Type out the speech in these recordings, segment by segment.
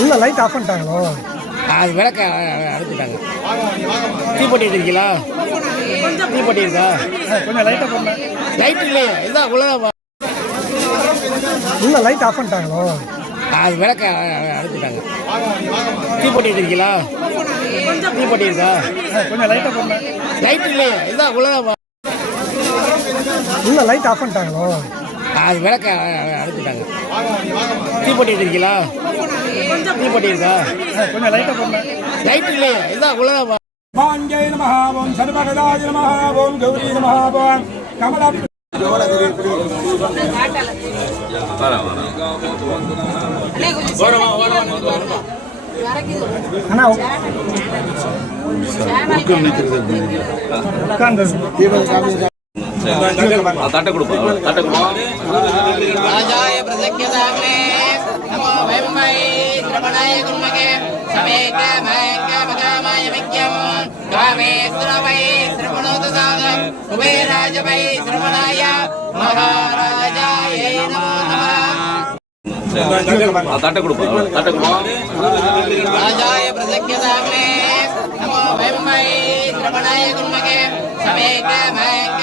உள்ள light off பண்ணிட்டாங்களோ? அது விளக்க அழுத்திட்டாங்க தீப்பெட்டி இருக்கீங்களா தீப்பெட்டி இருக்கா? கொஞ்சம் லைட்டாக போடல லைட் இல்லையே இதான் உள்ள உள்ள லைட் ஆஃப் பண்ணிட்டாங்களோ? அது விளக்க அழுத்திட்டாங்க தீப்பெட்டி இருக்கீங்களா தீப்பெட்டி இருக்கா? கொஞ்சம் லைட்டாக போடல லைட் இல்லையே இதான் உள்ள உள்ள லைட் ஆஃப் பண்ணிட்டாங்களோ? அது விளக்க அழுத்திட்டாங்க தீப்பெட்டி இருக்கீங்களா தீப்பெட்டி இருக்கா? லைட் இல்லையே. இதான் உள்ள மாஞ்சை நமஹ ஓம் சர்வகதாய நமஹ ஓம் கௌரி நமஹ ஓம் கமலா தட்டை கொடுப்போம் தட்டை கொடுப்போம் ராஜாய பிரசக்கியதாமே நமோ வைம்பை திரமணாய குண்மகே சமேக மயக்க மகாமாய விக்யம் காமே சுரபை சிரமணோததாதம் உபய ராஜபை சிரமணாய மகாராஜாய நமோ நம தட்டை கொடுப்போம் தட்டை கொடுப்போம் ராஜாய பிரசக்கியதாமே நமோ சமேக மயக்க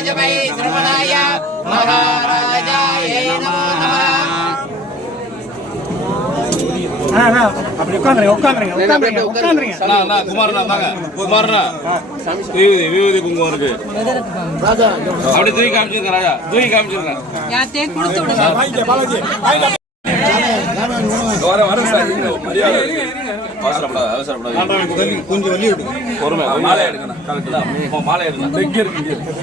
कुबेराजवै श्रवणाय महाराजाय नमो नमः அண்ணா அண்ணா அப்படி உட்காந்துருங்க உட்காந்துருங்க உட்காந்துருங்க உட்காந்துருங்க அண்ணா அண்ணா குமாரண்ணா தாங்க குமாரண்ணா விபூதி விபூதி குங்குமம் இருக்கு அப்படி தூக்கி காமிச்சிருக்கேன் ராஜா தூக்கி காமிச்சிருக்கேன் யார்கிட்டயும் கொடுத்து விடுங்க வர வர சார் கொஞ்சம் வலி பொறுமை மாலை மாலை இங்க இருக்கு இங்க இருக்கு.